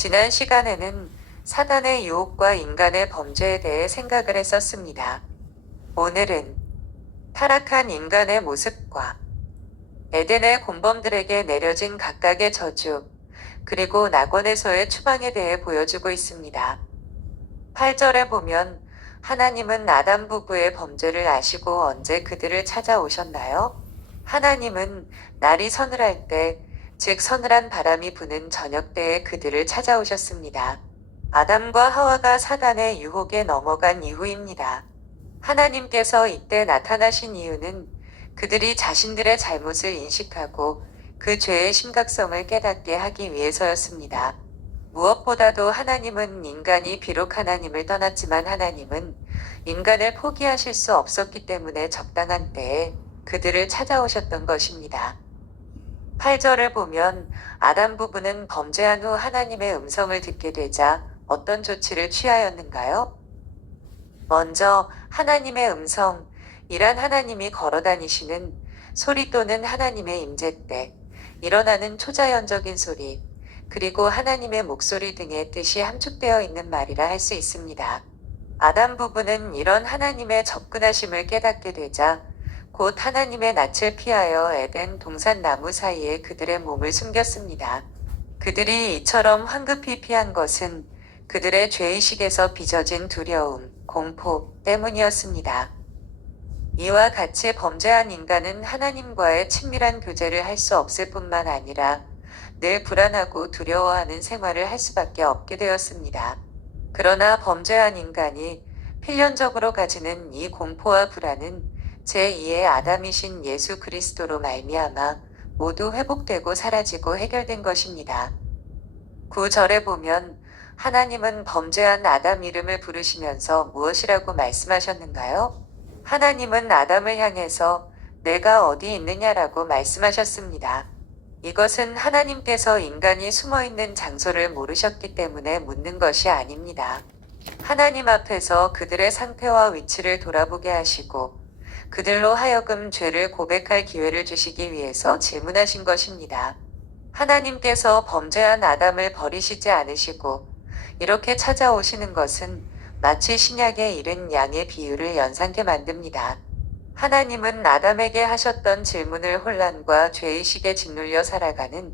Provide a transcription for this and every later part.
지난 시간에는 사단의 유혹과 인간의 범죄에 대해 생각을 했었습니다. 오늘은 타락한 인간의 모습과 에덴의 공범들에게 내려진 각각의 저주, 그리고 낙원에서의 추방에 대해 보여주고 있습니다. 8절에 보면 하나님은 아담 부부의 범죄를 아시고 언제 그들을 찾아오셨나요? 하나님은 날이 서늘할 때, 즉 서늘한 바람이 부는 저녁 때에 그들을 찾아오셨습니다. 아담과 하와가 사단의 유혹에 넘어간 이후입니다. 하나님께서 이때 나타나신 이유는 그들이 자신들의 잘못을 인식하고 그 죄의 심각성을 깨닫게 하기 위해서였습니다. 무엇보다도 하나님은 인간이 비록 하나님을 떠났지만 하나님은 인간을 포기하실 수 없었기 때문에 적당한 때에 그들을 찾아오셨던 것입니다. 8절을 보면 아담 부부는 범죄한 후 하나님의 음성을 듣게 되자 어떤 조치를 취하였는가요? 먼저 하나님의 음성이란 하나님이 걸어다니시는 소리 또는 하나님의 임재 때 일어나는 초자연적인 소리, 그리고 하나님의 목소리 등의 뜻이 함축되어 있는 말이라 할 수 있습니다. 아담 부부는 이런 하나님의 접근하심을 깨닫게 되자 곧 하나님의 낯을 피하여 에덴 동산 나무 사이에 그들의 몸을 숨겼습니다. 그들이 이처럼 황급히 피한 것은 그들의 죄의식에서 빚어진 두려움, 공포 때문이었습니다. 이와 같이 범죄한 인간은 하나님과의 친밀한 교제를 할 수 없을 뿐만 아니라 늘 불안하고 두려워하는 생활을 할 수밖에 없게 되었습니다. 그러나 범죄한 인간이 필연적으로 가지는 이 공포와 불안은 제2의 아담이신 예수 그리스도로 말미암아 모두 회복되고 사라지고 해결된 것입니다. 9절에 보면 하나님은 범죄한 아담 이름을 부르시면서 무엇이라고 말씀하셨는가요? 하나님은 아담을 향해서 내가 어디 있느냐라고 말씀하셨습니다. 이것은 하나님께서 인간이 숨어있는 장소를 모르셨기 때문에 묻는 것이 아닙니다. 하나님 앞에서 그들의 상태와 위치를 돌아보게 하시고 그들로 하여금 죄를 고백할 기회를 주시기 위해서 질문하신 것입니다. 하나님께서 범죄한 아담을 버리시지 않으시고 이렇게 찾아오시는 것은 마치 신약에 이른 양의 비유를 연상케 만듭니다. 하나님은 아담에게 하셨던 질문을 혼란과 죄의식에 짓눌려 살아가는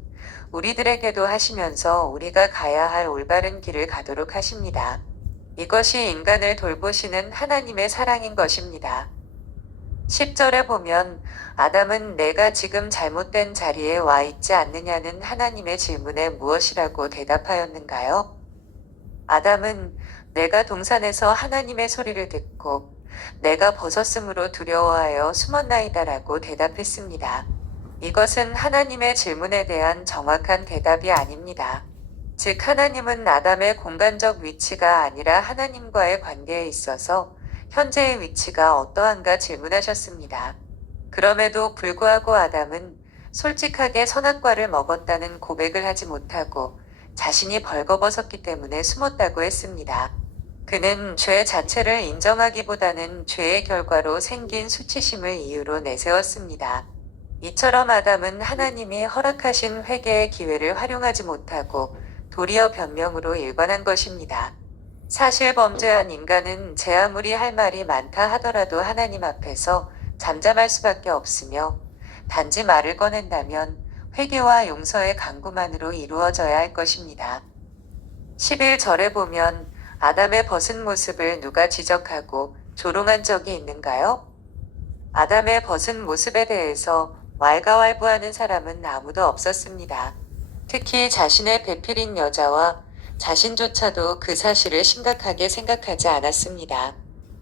우리들에게도 하시면서 우리가 가야 할 올바른 길을 가도록 하십니다. 이것이 인간을 돌보시는 하나님의 사랑인 것입니다. 10절에 보면 아담은 내가 지금 잘못된 자리에 와 있지 않느냐는 하나님의 질문에 무엇이라고 대답하였는가요? 아담은 내가 동산에서 하나님의 소리를 듣고 내가 벗었으므로 두려워하여 숨었나이다라고 대답했습니다. 이것은 하나님의 질문에 대한 정확한 대답이 아닙니다. 즉 하나님은 아담의 공간적 위치가 아니라 하나님과의 관계에 있어서 현재의 위치가 어떠한가 질문하셨습니다. 그럼에도 불구하고 아담은 솔직하게 선악과를 먹었다는 고백을 하지 못하고 자신이 벌거벗었기 때문에 숨었다고 했습니다. 그는 죄 자체를 인정하기보다는 죄의 결과로 생긴 수치심을 이유로 내세웠습니다. 이처럼 아담은 하나님이 허락하신 회개의 기회를 활용하지 못하고 도리어 변명으로 일관한 것입니다. 사실 범죄한 인간은 제 아무리 할 말이 많다 하더라도 하나님 앞에서 잠잠할 수밖에 없으며 단지 말을 꺼낸다면 회개와 용서의 강구만으로 이루어져야 할 것입니다. 11절에 보면 아담의 벗은 모습을 누가 지적하고 조롱한 적이 있는가요? 아담의 벗은 모습에 대해서 왈가왈부하는 사람은 아무도 없었습니다. 특히 자신의 배필인 여자와 자신조차도 그 사실을 심각하게 생각하지 않았습니다.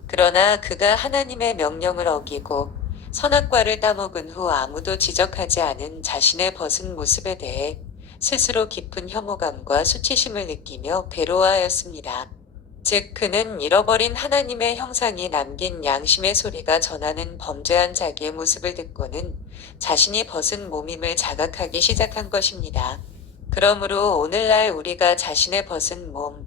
그러나 그가 하나님의 명령을 어기고 선악과를 따먹은 후 아무도 지적하지 않은 자신의 벗은 모습에 대해 스스로 깊은 혐오감과 수치심을 느끼며 괴로워하였습니다. 즉 그는 잃어버린 하나님의 형상이 남긴 양심의 소리가 전하는 범죄한 자기의 모습을 듣고는 자신이 벗은 몸임을 자각하기 시작한 것입니다. 그러므로 오늘날 우리가 자신의 벗은 몸,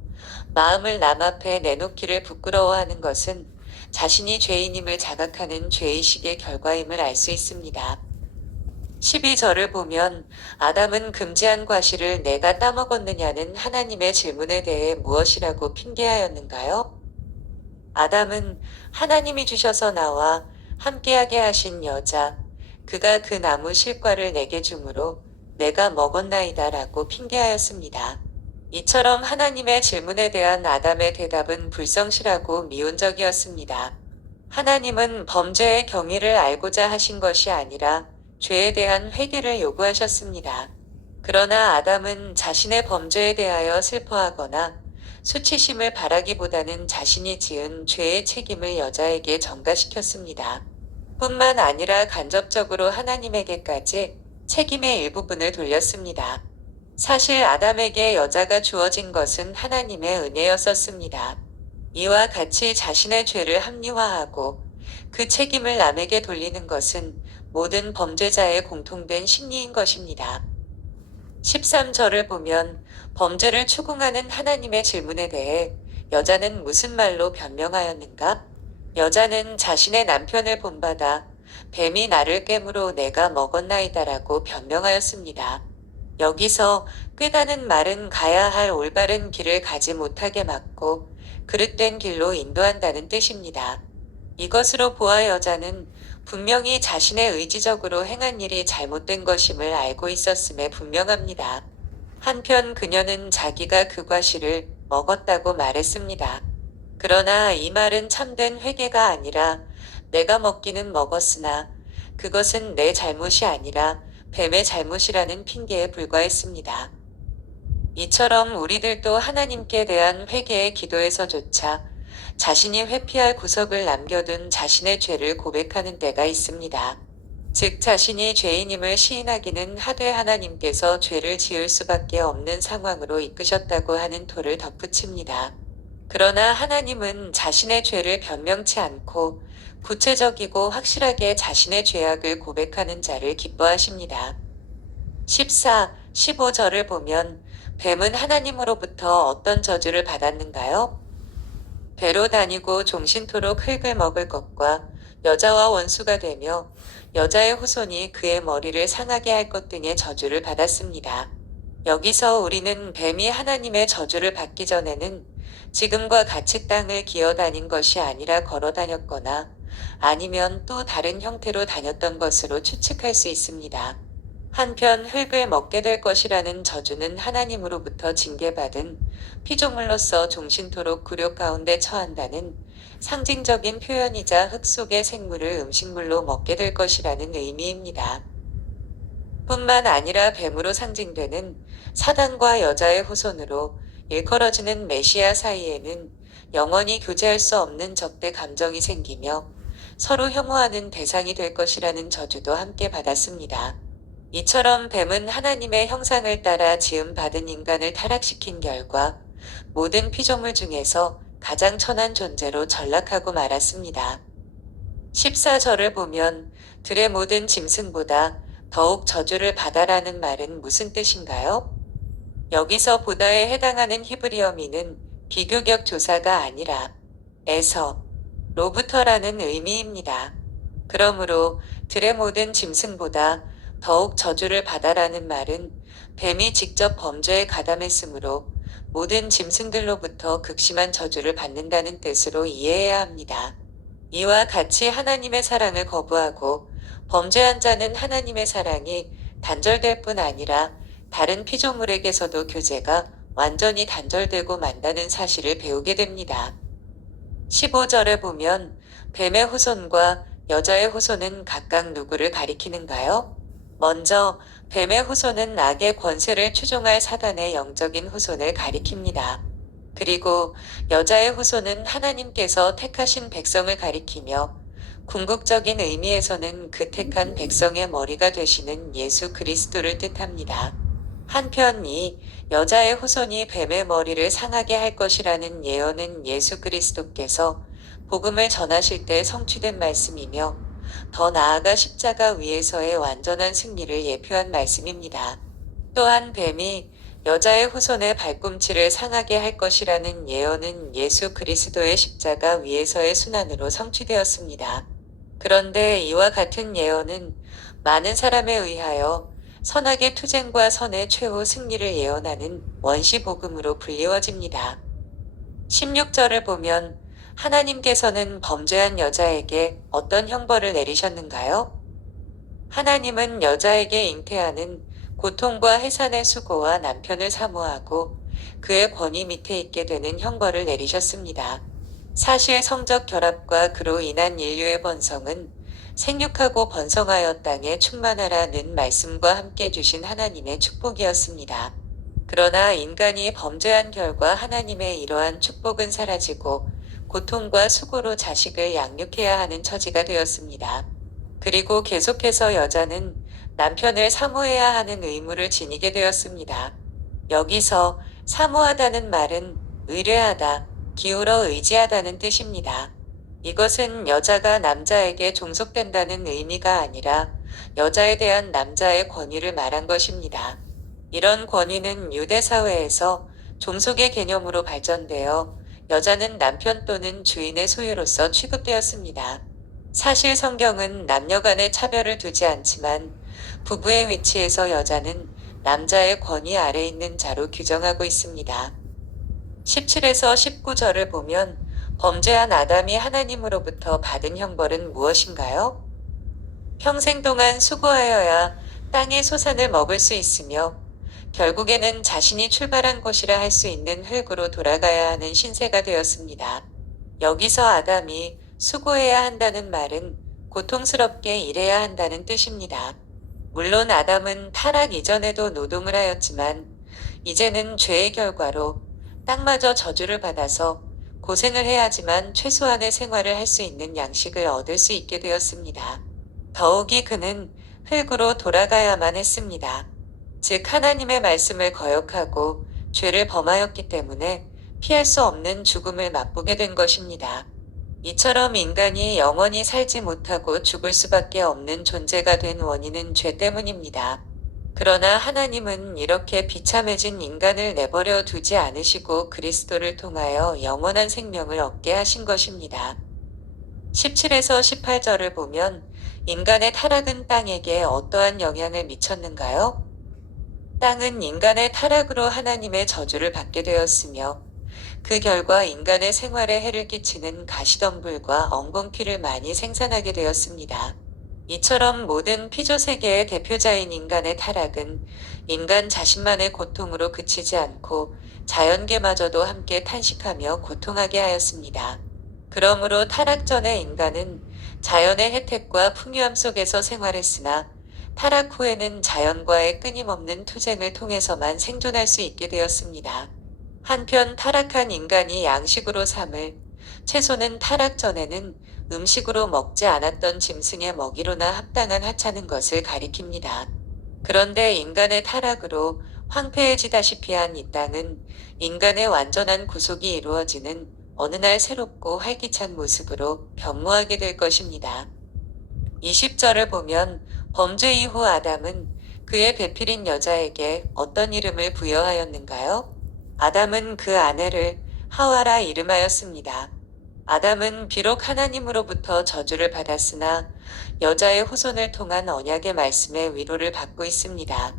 마음을 남 앞에 내놓기를 부끄러워하는 것은 자신이 죄인임을 자각하는 죄의식의 결과임을 알 수 있습니다. 12절을 보면 아담은 금지한 과실을 내가 따먹었느냐는 하나님의 질문에 대해 무엇이라고 핑계하였는가요? 아담은 하나님이 주셔서 나와 함께하게 하신 여자, 그가 그 나무 실과를 내게 주므로 내가 먹었나이다 라고 핑계하였습니다. 이처럼 하나님의 질문에 대한 아담의 대답은 불성실하고 미온적이었습니다. 하나님은 범죄의 경위를 알고자 하신 것이 아니라 죄에 대한 회개를 요구하셨습니다. 그러나 아담은 자신의 범죄에 대하여 슬퍼하거나 수치심을 바라기보다는 자신이 지은 죄의 책임을 여자에게 전가시켰습니다. 뿐만 아니라 간접적으로 하나님에게까지 책임의 일부분을 돌렸습니다. 사실 아담에게 여자가 주어진 것은 하나님의 은혜였었습니다. 이와 같이 자신의 죄를 합리화하고 그 책임을 남에게 돌리는 것은 모든 범죄자의 공통된 심리인 것입니다. 13절을 보면 범죄를 추궁하는 하나님의 질문에 대해 여자는 무슨 말로 변명하였는가? 여자는 자신의 남편을 본받아 뱀이 나를 깨물어 내가 먹었나이다라고 변명하였습니다. 여기서 꾀다는 말은 가야 할 올바른 길을 가지 못하게 막고 그릇된 길로 인도한다는 뜻입니다. 이것으로 보아 여자는 분명히 자신의 의지적으로 행한 일이 잘못된 것임을 알고 있었음에 분명합니다. 한편 그녀는 자기가 그 과실을 먹었다고 말했습니다. 그러나 이 말은 참된 회개가 아니라 내가 먹기는 먹었으나 그것은 내 잘못이 아니라 뱀의 잘못이라는 핑계에 불과했습니다. 이처럼 우리들도 하나님께 대한 회개의 기도에서조차 자신이 회피할 구석을 남겨둔 자신의 죄를 고백하는 때가 있습니다. 즉 자신이 죄인임을 시인하기는 하되 하나님께서 죄를 지을 수밖에 없는 상황으로 이끄셨다고 하는 토를 덧붙입니다. 그러나 하나님은 자신의 죄를 변명치 않고 구체적이고 확실하게 자신의 죄악을 고백하는 자를 기뻐하십니다. 14, 15절을 보면 뱀은 하나님으로부터 어떤 저주를 받았는가요? 배로 다니고 종신토록 흙을 먹을 것과 여자와 원수가 되며 여자의 후손이 그의 머리를 상하게 할 것 등의 저주를 받았습니다. 여기서 우리는 뱀이 하나님의 저주를 받기 전에는 지금과 같이 땅을 기어다닌 것이 아니라 걸어 다녔거나 아니면 또 다른 형태로 다녔던 것으로 추측할 수 있습니다. 한편 흙을 먹게 될 것이라는 저주는 하나님으로부터 징계받은 피조물로서 종신토록 굴욕 가운데 처한다는 상징적인 표현이자 흙 속의 생물을 음식물로 먹게 될 것이라는 의미입니다. 뿐만 아니라 뱀으로 상징되는 사단과 여자의 후손으로 일컬어지는 메시아 사이에는 영원히 교제할 수 없는 적대 감정이 생기며 서로 혐오하는 대상이 될 것이라는 저주도 함께 받았습니다. 이처럼 뱀은 하나님의 형상을 따라 지음받은 인간을 타락시킨 결과 모든 피조물 중에서 가장 천한 존재로 전락하고 말았습니다. 14절을 보면 들의 모든 짐승보다 더욱 저주를 받아라는 말은 무슨 뜻인가요? 여기서 보다에 해당하는 히브리어 미는 비교격 조사가 아니라 로부터라는 의미입니다. 그러므로 들의 모든 짐승보다 더욱 저주를 받아라는 말은 뱀이 직접 범죄에 가담했으므로 모든 짐승들로부터 극심한 저주를 받는다는 뜻으로 이해해야 합니다. 이와 같이 하나님의 사랑을 거부하고 범죄한 자는 하나님의 사랑이 단절될 뿐 아니라 다른 피조물에게서도 교제가 완전히 단절되고 만다는 사실을 배우게 됩니다. 15절에 보면 뱀의 후손과 여자의 후손은 각각 누구를 가리키는가요? 먼저 뱀의 후손은 악의 권세를 추종할 사단의 영적인 후손을 가리킵니다. 그리고 여자의 후손은 하나님께서 택하신 백성을 가리키며 궁극적인 의미에서는 그 택한 백성의 머리가 되시는 예수 그리스도를 뜻합니다. 한편 이 여자의 후손이 뱀의 머리를 상하게 할 것이라는 예언은 예수 그리스도께서 복음을 전하실 때 성취된 말씀이며 더 나아가 십자가 위에서의 완전한 승리를 예표한 말씀입니다. 또한 뱀이 여자의 후손의 발꿈치를 상하게 할 것이라는 예언은 예수 그리스도의 십자가 위에서의 순환으로 성취되었습니다. 그런데 이와 같은 예언은 많은 사람에 의하여 선악의 투쟁과 선의 최후 승리를 예언하는 원시복음으로 불리워집니다. 16절을 보면 하나님께서는 범죄한 여자에게 어떤 형벌을 내리셨는가요? 하나님은 여자에게 잉태하는 고통과 해산의 수고와 남편을 사모하고 그의 권위 밑에 있게 되는 형벌을 내리셨습니다. 사실 성적 결합과 그로 인한 인류의 번성은 생육하고 번성하여 땅에 충만하라는 말씀과 함께 주신 하나님의 축복이었습니다. 그러나 인간이 범죄한 결과 하나님의 이러한 축복은 사라지고 고통과 수고로 자식을 양육해야 하는 처지가 되었습니다. 그리고 계속해서 여자는 남편을 사모해야 하는 의무를 지니게 되었습니다. 여기서 사모하다는 말은 의뢰하다, 기울어 의지하다는 뜻입니다. 이것은 여자가 남자에게 종속된다는 의미가 아니라 여자에 대한 남자의 권위를 말한 것입니다. 이런 권위는 유대 사회에서 종속의 개념으로 발전되어 여자는 남편 또는 주인의 소유로서 취급되었습니다. 사실 성경은 남녀 간의 차별을 두지 않지만 부부의 위치에서 여자는 남자의 권위 아래 있는 자로 규정하고 있습니다. 17에서 19절을 보면 범죄한 아담이 하나님으로부터 받은 형벌은 무엇인가요? 평생 동안 수고하여야 땅의 소산을 먹을 수 있으며 결국에는 자신이 출발한 곳이라 할 수 있는 흙으로 돌아가야 하는 신세가 되었습니다. 여기서 아담이 수고해야 한다는 말은 고통스럽게 일해야 한다는 뜻입니다. 물론 아담은 타락 이전에도 노동을 하였지만 이제는 죄의 결과로 땅마저 저주를 받아서 고생을 해야지만 최소한의 생활을 할 수 있는 양식을 얻을 수 있게 되었습니다. 더욱이 그는 흙으로 돌아가야만 했습니다. 즉 하나님의 말씀을 거역하고 죄를 범하였기 때문에 피할 수 없는 죽음을 맛보게 된 것입니다. 이처럼 인간이 영원히 살지 못하고 죽을 수밖에 없는 존재가 된 원인은 죄 때문입니다. 그러나 하나님은 이렇게 비참해진 인간을 내버려 두지 않으시고 그리스도를 통하여 영원한 생명을 얻게 하신 것입니다. 17에서 18절을 보면 인간의 타락은 땅에게 어떠한 영향을 미쳤는가요? 땅은 인간의 타락으로 하나님의 저주를 받게 되었으며 그 결과 인간의 생활에 해를 끼치는 가시덤불과 엉겅퀴를 많이 생산하게 되었습니다. 이처럼 모든 피조세계의 대표자인 인간의 타락은 인간 자신만의 고통으로 그치지 않고 자연계마저도 함께 탄식하며 고통하게 하였습니다. 그러므로 타락 전의 인간은 자연의 혜택과 풍요함 속에서 생활했으나 타락 후에는 자연과의 끊임없는 투쟁을 통해서만 생존할 수 있게 되었습니다. 한편 타락한 인간이 양식으로 삼을 채소는 타락 전에는 음식으로 먹지 않았던 짐승의 먹이로나 합당한 하찮은 것을 가리킵니다. 그런데 인간의 타락으로 황폐해지다시피 한 이 땅은 인간의 완전한 구속이 이루어지는 어느 날 새롭고 활기찬 모습으로 변모하게 될 것입니다. 20절을 보면 범죄 이후 아담은 그의 배필인 여자에게 어떤 이름을 부여하였는가요? 아담은 그 아내를 하와라 이름하였습니다. 아담은 비록 하나님으로부터 저주를 받았으나 여자의 후손을 통한 언약의 말씀에 위로를 받고 있습니다.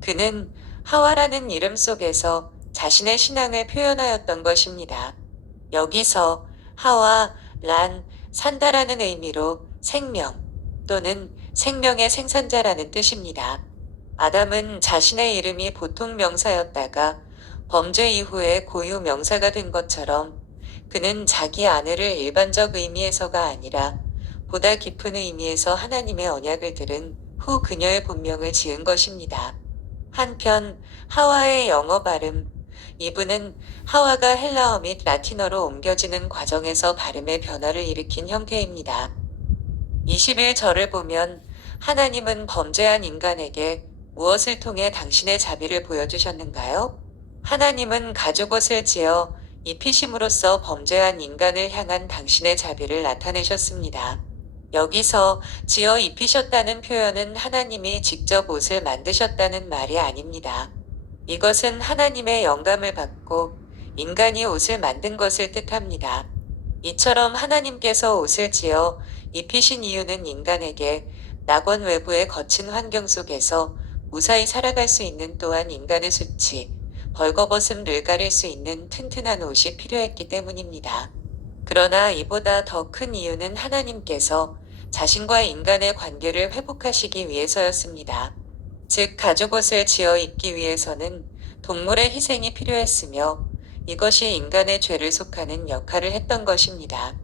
그는 하와라는 이름 속에서 자신의 신앙을 표현하였던 것입니다. 여기서 하와, 란, 산다라는 의미로 생명 또는 생명의 생산자라는 뜻입니다. 아담은 자신의 이름이 보통 명사였다가 범죄 이후에 고유 명사가 된 것처럼 그는 자기 아내를 일반적 의미에서가 아니라 보다 깊은 의미에서 하나님의 언약을 들은 후 그녀의 본명을 지은 것입니다. 한편 하와의 영어 발음, 이분은 하와가 헬라어 및 라틴어로 옮겨지는 과정에서 발음의 변화를 일으킨 형태입니다. 21절을 보면 하나님은 범죄한 인간에게 무엇을 통해 당신의 자비를 보여주셨는가요? 하나님은 가죽옷을 지어 입히심으로써 범죄한 인간을 향한 당신의 자비를 나타내셨습니다. 여기서 지어 입히셨다는 표현은 하나님이 직접 옷을 만드셨다는 말이 아닙니다. 이것은 하나님의 영감을 받고 인간이 옷을 만든 것을 뜻합니다. 이처럼 하나님께서 옷을 지어 입히신 이유는 인간에게 낙원 외부의 거친 환경 속에서 무사히 살아갈 수 있는 또한 인간의 수치, 벌거벗음을 가릴 수 있는 튼튼한 옷이 필요했기 때문입니다. 그러나 이보다 더 큰 이유는 하나님께서 자신과 인간의 관계를 회복하시기 위해서였습니다. 즉, 가죽옷을 지어 입기 위해서는 동물의 희생이 필요했으며 이것이 인간의 죄를 속하는 역할을 했던 것입니다.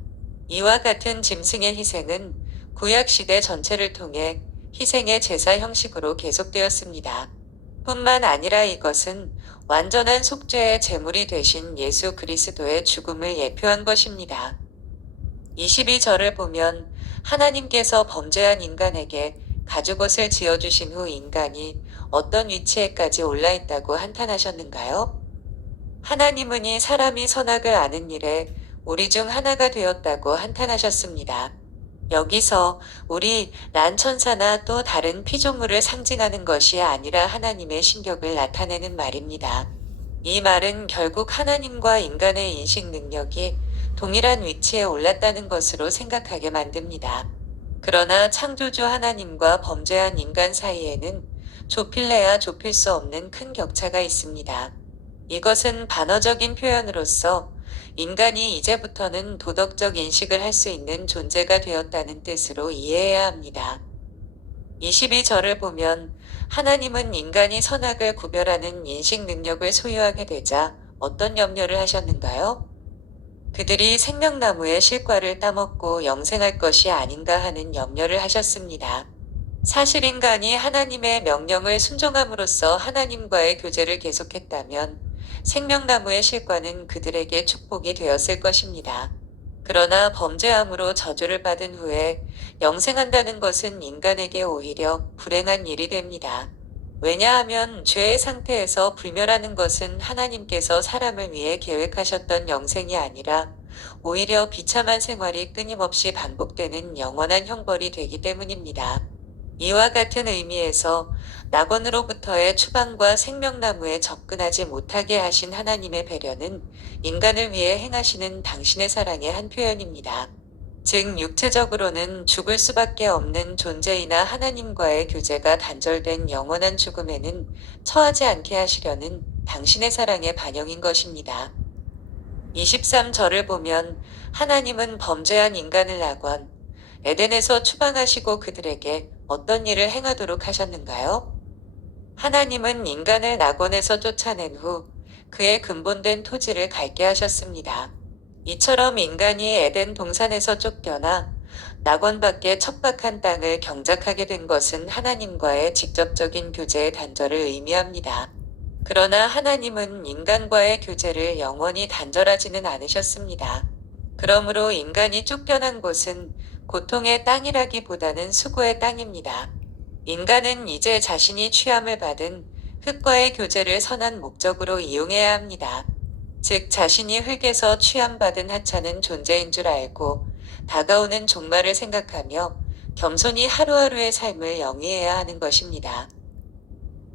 이와 같은 짐승의 희생은 구약시대 전체를 통해 희생의 제사 형식으로 계속되었습니다. 뿐만 아니라 이것은 완전한 속죄의 제물이 되신 예수 그리스도의 죽음을 예표한 것입니다. 22절을 보면 하나님께서 범죄한 인간에게 가죽옷을 지어주신 후 인간이 어떤 위치에까지 올라 있다고 한탄하셨는가요? 하나님은 이 사람이 선악을 아는 일에 우리 중 하나가 되었다고 한탄하셨습니다. 여기서 우리 란 천사나 또 다른 피조물을 상징하는 것이 아니라 하나님의 신격을 나타내는 말입니다. 이 말은 결국 하나님과 인간의 인식 능력이 동일한 위치에 올랐다는 것으로 생각하게 만듭니다. 그러나 창조주 하나님과 범죄한 인간 사이에는 좁힐래야 좁힐 수 없는 큰 격차가 있습니다. 이것은 반어적인 표현으로서 인간이 이제부터는 도덕적 인식을 할 수 있는 존재가 되었다는 뜻으로 이해해야 합니다. 22절을 보면 하나님은 인간이 선악을 구별하는 인식 능력을 소유하게 되자 어떤 염려를 하셨는가요? 그들이 생명나무의 실과를 따먹고 영생할 것이 아닌가 하는 염려를 하셨습니다. 사실 인간이 하나님의 명령을 순종함으로써 하나님과의 교제를 계속했다면 생명나무의 실과는 그들에게 축복이 되었을 것입니다. 그러나 범죄함으로 저주를 받은 후에 영생한다는 것은 인간에게 오히려 불행한 일이 됩니다. 왜냐하면 죄의 상태에서 불멸하는 것은 하나님께서 사람을 위해 계획하셨던 영생이 아니라 오히려 비참한 생활이 끊임없이 반복되는 영원한 형벌이 되기 때문입니다. 이와 같은 의미에서 낙원으로부터의 추방과 생명나무에 접근하지 못하게 하신 하나님의 배려는 인간을 위해 행하시는 당신의 사랑의 한 표현입니다. 즉, 육체적으로는 죽을 수밖에 없는 존재이나 하나님과의 교제가 단절된 영원한 죽음에는 처하지 않게 하시려는 당신의 사랑의 반영인 것입니다. 23절을 보면 하나님은 범죄한 인간을 낙원, 에덴에서 추방하시고 그들에게 어떤 일을 행하도록 하셨는가요? 하나님은 인간을 낙원에서 쫓아낸 후 그의 근본된 토지를 갈게 하셨습니다. 이처럼 인간이 에덴 동산에서 쫓겨나 낙원 밖의 척박한 땅을 경작하게 된 것은 하나님과의 직접적인 교제의 단절을 의미합니다. 그러나 하나님은 인간과의 교제를 영원히 단절하지는 않으셨습니다. 그러므로 인간이 쫓겨난 곳은 고통의 땅이라기보다는 수고의 땅입니다. 인간은 이제 자신이 취함을 받은 흙과의 교제를 선한 목적으로 이용해야 합니다. 즉, 자신이 흙에서 취함받은 하찮은 존재인 줄 알고 다가오는 종말을 생각하며 겸손히 하루하루의 삶을 영위해야 하는 것입니다.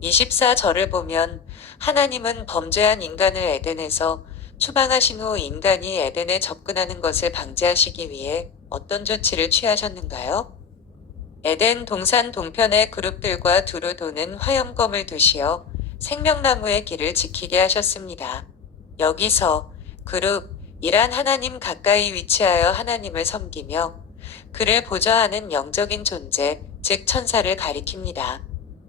24절을 보면 하나님은 범죄한 인간을 에덴에서 추방하신 후 인간이 에덴에 접근하는 것을 방지하시기 위해 어떤 조치를 취하셨는가요? 에덴 동산 동편의 그룹들과 두루 도는 화염검을 두시어 생명나무의 길을 지키게 하셨습니다. 여기서 그룹이란 하나님 가까이 위치하여 하나님을 섬기며 그를 보좌하는 영적인 존재, 즉 천사를 가리킵니다.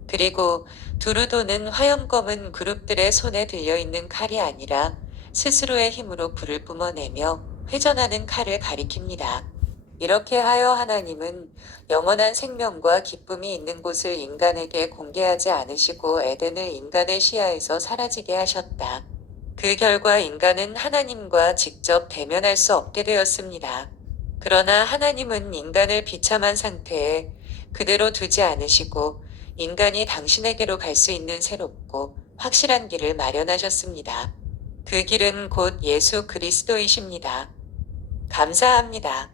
그리고 두루 도는 화염검은 그룹들의 손에 들려있는 칼이 아니라 스스로의 힘으로 불을 뿜어내며 회전하는 칼을 가리킵니다. 이렇게 하여 하나님은 영원한 생명과 기쁨이 있는 곳을 인간에게 공개하지 않으시고 에덴을 인간의 시야에서 사라지게 하셨다. 그 결과 인간은 하나님과 직접 대면할 수 없게 되었습니다. 그러나 하나님은 인간을 비참한 상태에 그대로 두지 않으시고 인간이 당신에게로 갈 수 있는 새롭고 확실한 길을 마련하셨습니다. 그 길은 곧 예수 그리스도이십니다. 감사합니다.